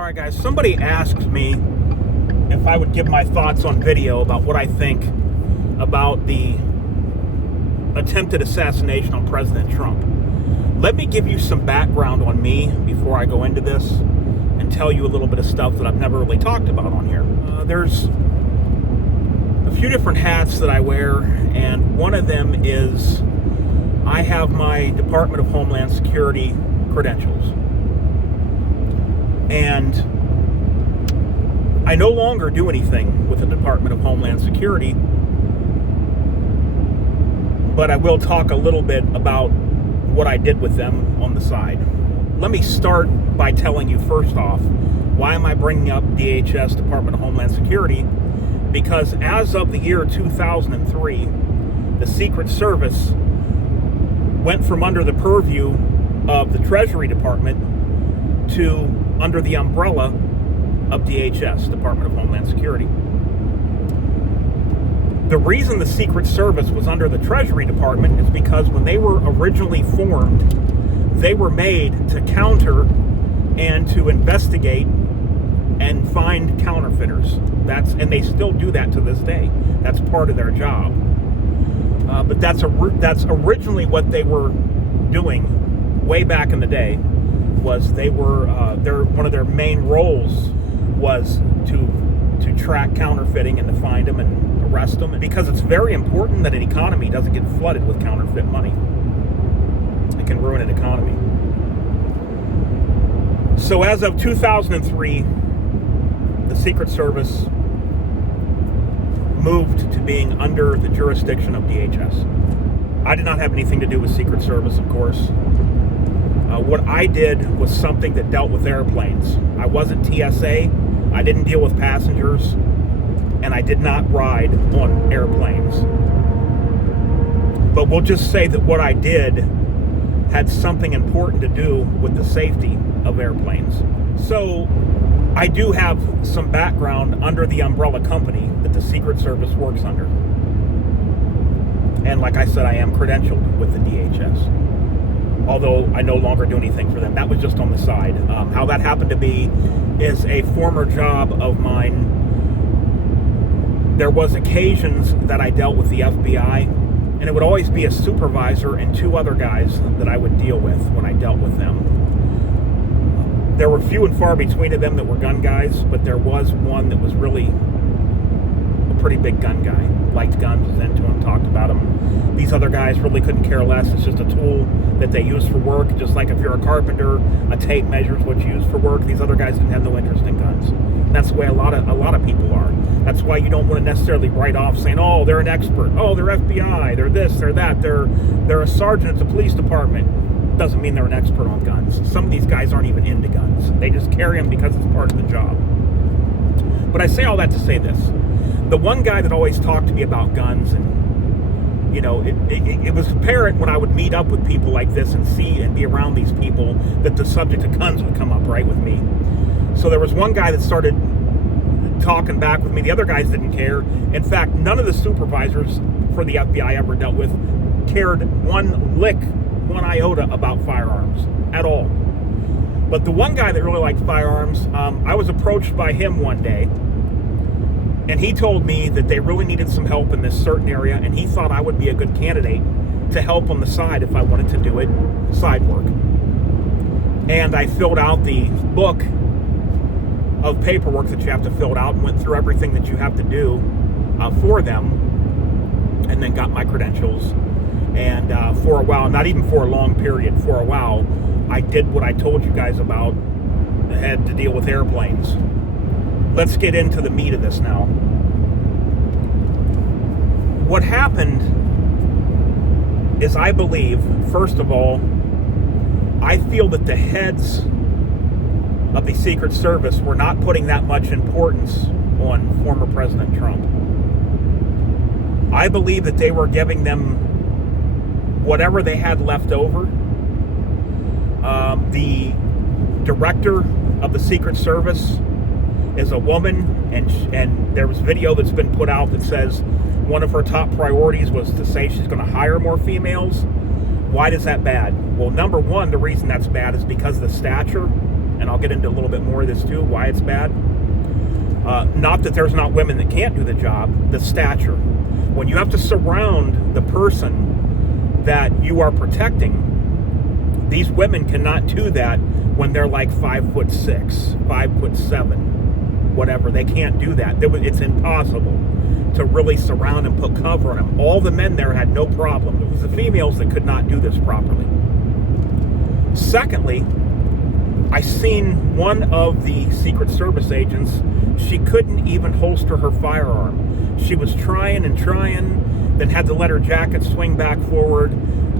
All right, guys, somebody asked me if I would give my thoughts on video about what I think about the attempted assassination on President Trump. Let me give you some background on me before I go into this and tell you a little bit of stuff that I've never really talked about on here. There's a few different hats that I wear, and one of them is I have my Department of Homeland Security credentials. And I no longer do anything with the Department of Homeland Security, but I will talk a little bit about what I did with them on the side. Let me start by telling you first off, why am I bringing up DHS, Department of Homeland Security? Because as of the year 2003, the Secret Service went from under the purview of the Treasury Department to under the umbrella of DHS, Department of Homeland Security. The reason the Secret Service was under the Treasury Department is because when they were originally formed, they were made to counter and to investigate and find counterfeiters. And they still do that to this day. That's part of their job. But that's originally what they were doing way back in the day. Was they were one of their main roles was to track counterfeiting and to find them and arrest them, because it's very important that an economy doesn't get flooded with counterfeit money. It can ruin an economy. So as of 2003, the Secret Service moved to being under the jurisdiction of DHS. I did not have anything to do with Secret Service, of course. What I did was something that dealt with airplanes. I wasn't TSA, I didn't deal with passengers, and I did not ride on airplanes. But we'll just say that what I did had something important to do with the safety of airplanes. So I do have some background under the umbrella company that the Secret Service works under. And like I said, I am credentialed with the DHS. Although I no longer do anything for them. That was just on the side. How that happened to be is a former job of mine. There was occasions that I dealt with the FBI, and it would always be a supervisor and two other guys that I would deal with when I dealt with them. There were few and far between of them that were gun guys, but there was one that was really a pretty big gun guy. Liked guns, was into them, talked about them. These other guys really couldn't care less. It's just a tool that they use for work. Just like if you're a carpenter, a tape measure is what you use for work. These other guys didn't have no interest in guns. And that's the way a lot of people are. That's why you don't want to necessarily write off saying, oh, they're an expert. Oh, they're FBI. They're this, they're that. They're a sergeant at the police department. Doesn't mean they're an expert on guns. Some of these guys aren't even into guns. They just carry them because it's part of the job. But I say all that to say this. The one guy that always talked to me about guns, and you know, it was apparent when I would meet up with people like this and see and be around these people that the subject of guns would come up right with me. So there was one guy that started talking back with me. The other guys didn't care. In fact, none of the supervisors for the FBI I ever dealt with cared one iota about firearms at all. But the one guy that really liked firearms, I was approached by him one day, and he told me that they really needed some help in this certain area, and he thought I would be a good candidate to help on the side if I wanted to do it, side work. And I filled out the book of paperwork that you have to fill out and went through everything that you have to do for them, and then got my credentials. And for a while, not even for a long period, for a while, I did what I told you guys about. I had to deal with airplanes. Let's get into the meat of this now. What happened is, I believe, first of all, I feel that the heads of the Secret Service were not putting that much importance on former President Trump. I believe that they were giving them whatever they had left over. The director of the Secret Service is a woman, and there was video that's been put out that says one of her top priorities was to say she's going to hire more females. Why is that bad? Well, number one, the reason that's bad is because of the stature and I'll get into a little bit more of this too, why it's bad. Not that there's not women that can't do the job, the stature. When you have to surround the person that you are protecting, these women cannot do that when they're like 5'6", 5'7", whatever. They can't do that. It's impossible to really surround and put cover on them. All the men there had no problem. It was the females that could not do this properly. Secondly, I seen one of the Secret Service agents, she couldn't even holster her firearm. She was trying and trying, then had to let her jacket swing back forward,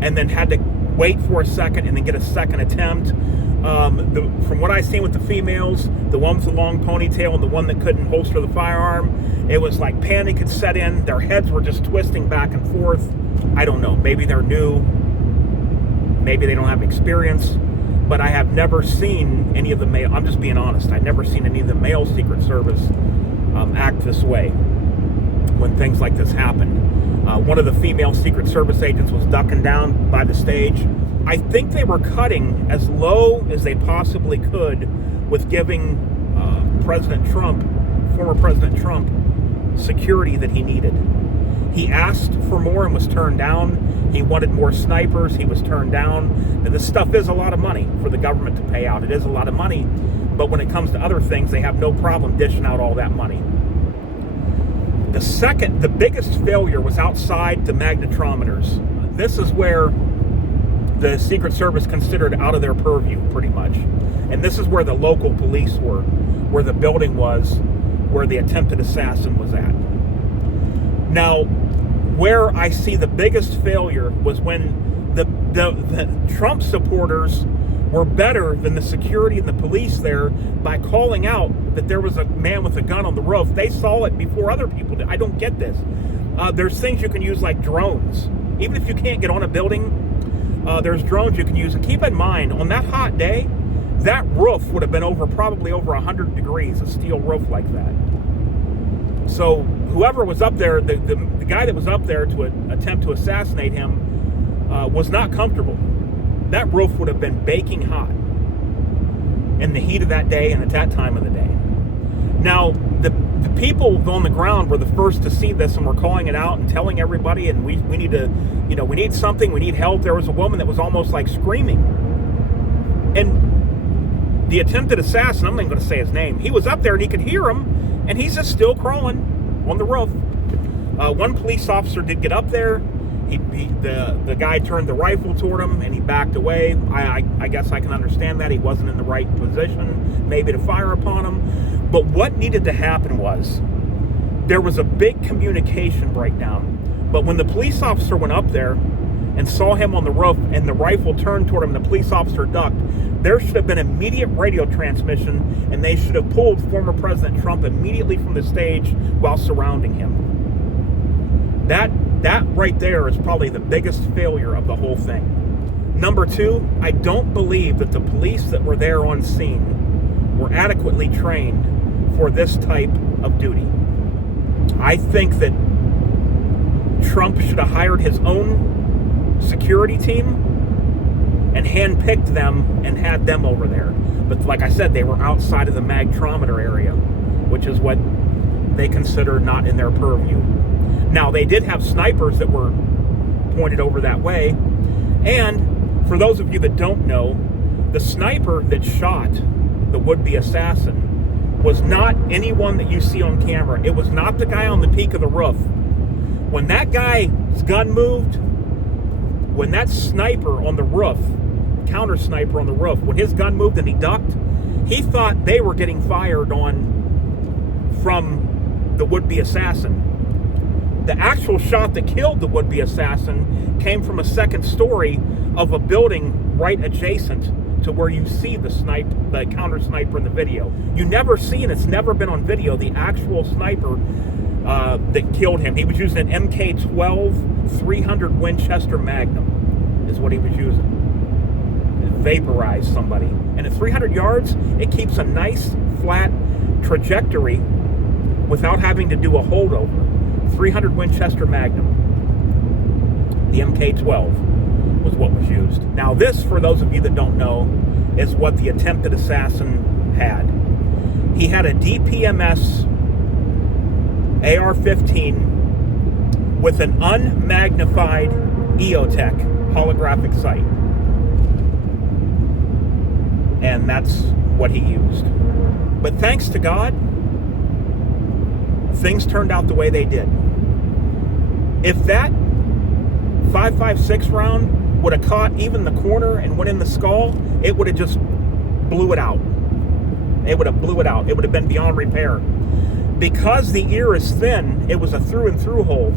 and then had to wait for a second and then get a second attempt. From what I seen with the females, the one with the long ponytail and the one that couldn't holster the firearm, it was like panic had set in. Their heads were just twisting back and forth. I don't know. Maybe they're new. Maybe they don't have experience. But I have never seen any of the male. I'm just being honest. I've never seen any of the male Secret Service act this way when things like this happen. One of the female Secret Service agents was ducking down by the stage. I think they were cutting as low as they possibly could with giving former President Trump, security that he needed. He asked for more and was turned down. He wanted more snipers. He was turned down. Now, this stuff is a lot of money for the government to pay out. It is a lot of money. But when it comes to other things, they have no problem dishing out all that money. The biggest failure was outside the magnetometers. This is where the Secret Service considered out of their purview, pretty much. And this is where the local police were, where the building was, where the attempted assassin was at. Now, where I see the biggest failure was when the Trump supporters were better than the security and the police there by calling out that there was a man with a gun on the roof. They saw it before other people did. I don't get this. There's things you can use like drones. Even if you can't get on a building, there's drones you can use. And keep in mind, on that hot day, that roof would have been probably over 100 degrees, a steel roof like that. So whoever was up there, the guy that was up there to attempt to assassinate him was not comfortable. That roof would have been baking hot in the heat of that day and at that time of the day. Now, the people on the ground were the first to see this and were calling it out and telling everybody, and we need to, we need something, we need help. There was a woman that was almost like screaming. And the attempted assassin, I'm not going to say his name, he was up there and he could hear him, and he's just still crawling on the roof. One police officer did get up there. The guy turned the rifle toward him and he backed away. I guess I can understand that. He wasn't in the right position maybe to fire upon him. But what needed to happen was there was a big communication breakdown. But when the police officer went up there and saw him on the roof and the rifle turned toward him and the police officer ducked, there should have been immediate radio transmission, and they should have pulled former President Trump immediately from the stage while surrounding him. That right there is probably the biggest failure of the whole thing. Number two, I don't believe that the police that were there on scene were adequately trained for this type of duty. I think that Trump should have hired his own security team and handpicked them and had them over there. But like I said, they were outside of the magnetometer area, which is what they consider not in their purview. Now, they did have snipers that were pointed over that way. And for those of you that don't know, the sniper that shot the would-be assassin was not anyone that you see on camera. It was not the guy on the peak of the roof. When that guy's gun moved, when that sniper on the roof, counter sniper on the roof, when his gun moved and he ducked, he thought they were getting fired on from the would-be assassin. The actual shot that killed the would-be assassin came from a second story of a building right adjacent to where you see the counter sniper in the video. You never see, and it's never been on video, the actual sniper that killed him. He was using an MK-12 300 Winchester Magnum is what he was using. It vaporized somebody. And at 300 yards, it keeps a nice flat trajectory without having to do a holdover. 300 Winchester Magnum, the MK-12. was what was used. Now this, for those of you that don't know, is what the attempted assassin had. He had a DPMS AR-15 with an unmagnified EOTech holographic sight. And that's what he used. But thanks to God, things turned out the way they did. If that 5.56 round would have caught even the corner and went in the skull, it would have just blew it out. It would have blew it out. It would have been beyond repair. Because the ear is thin, it was a through and through hole.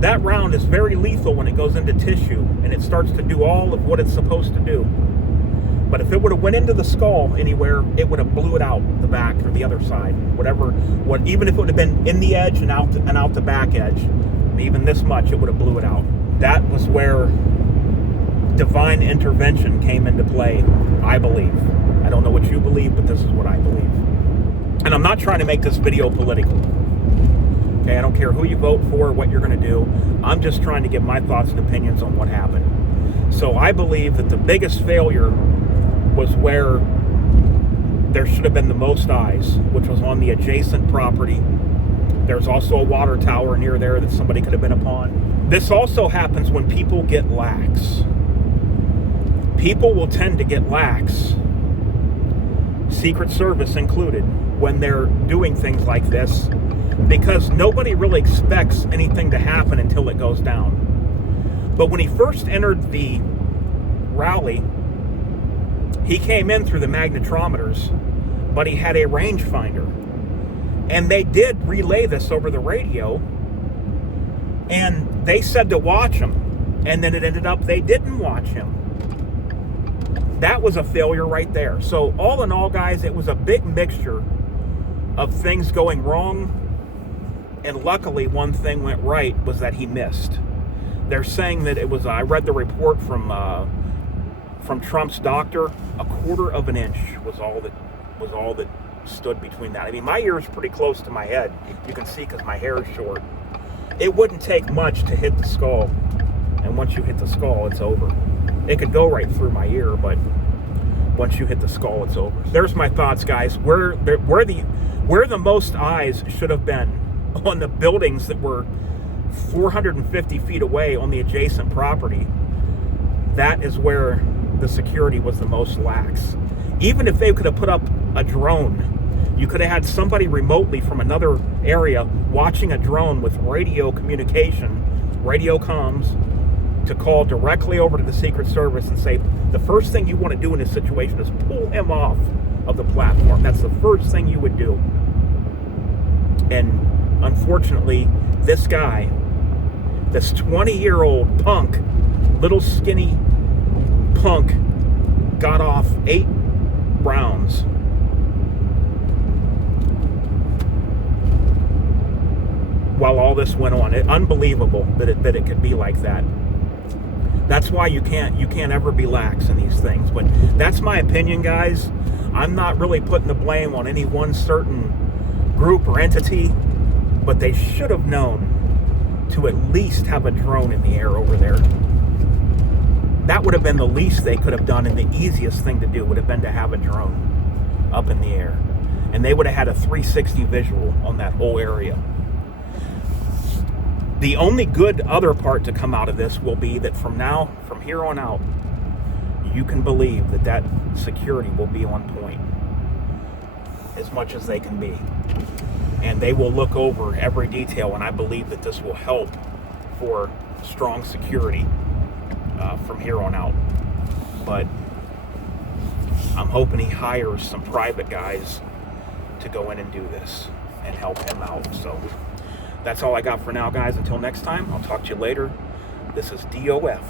That round is very lethal when it goes into tissue and it starts to do all of what it's supposed to do. But if it would have went into the skull anywhere, it would have blew it out the back or the other side, even if it would have been in the edge and out the back edge, even this much, it would have blew it out. That was where divine intervention came into play, I believe. I don't know what you believe, but this is what I believe. And I'm not trying to make this video political. Okay, I don't care who you vote for, what you're going to do. I'm just trying to give my thoughts and opinions on what happened. So I believe that the biggest failure was where there should have been the most eyes, which was on the adjacent property. There's also a water tower near there that somebody could have been upon. This also happens when people get lax. People will tend to get lax, Secret Service included, when they're doing things like this, because nobody really expects anything to happen until it goes down. But when he first entered the rally, he came in through the magnetometers, but he had a rangefinder. And they did relay this over the radio, and they said to watch him, and then it ended up they didn't watch him. That was a failure right there. So all in all, guys, it was a big mixture of things going wrong, and luckily one thing went right, was that he missed. They're saying that it was, I read the report from Trump's doctor, 1/4 of an inch was all that stood between that. I mean, my ear is pretty close to my head. You can see because my hair is short. It wouldn't take much to hit the skull, and once you hit the skull, it's over. It could go right through my ear, but once you hit the skull, it's over. There's my thoughts, guys. Where the most eyes should have been on the buildings that were 450 feet away on the adjacent property, that is where the security was the most lax. Even if they could have put up a drone, you could have had somebody remotely from another area watching a drone with radio communication, radio comms, to call directly over to the Secret Service and say, the first thing you want to do in this situation is pull him off of the platform. That's the first thing you would do. And unfortunately, this guy, this 20-year-old punk, little skinny punk, got off 8 rounds. While all this went on, unbelievable that it could be like that. That's why you can't ever be lax in these things. But that's my opinion, guys. I'm not really putting the blame on any one certain group or entity, but they should have known to at least have a drone in the air over there. That would have been the least they could have done, and the easiest thing to do would have been to have a drone up in the air. And they would have had a 360 visual on that whole area. The only good other part to come out of this will be that from here on out, you can believe that security will be on point as much as they can be. And they will look over every detail, and I believe that this will help for strong security from here on out. But I'm hoping he hires some private guys to go in and do this and help him out. So that's all I got for now, guys. Until next time, I'll talk to you later. This is DOF.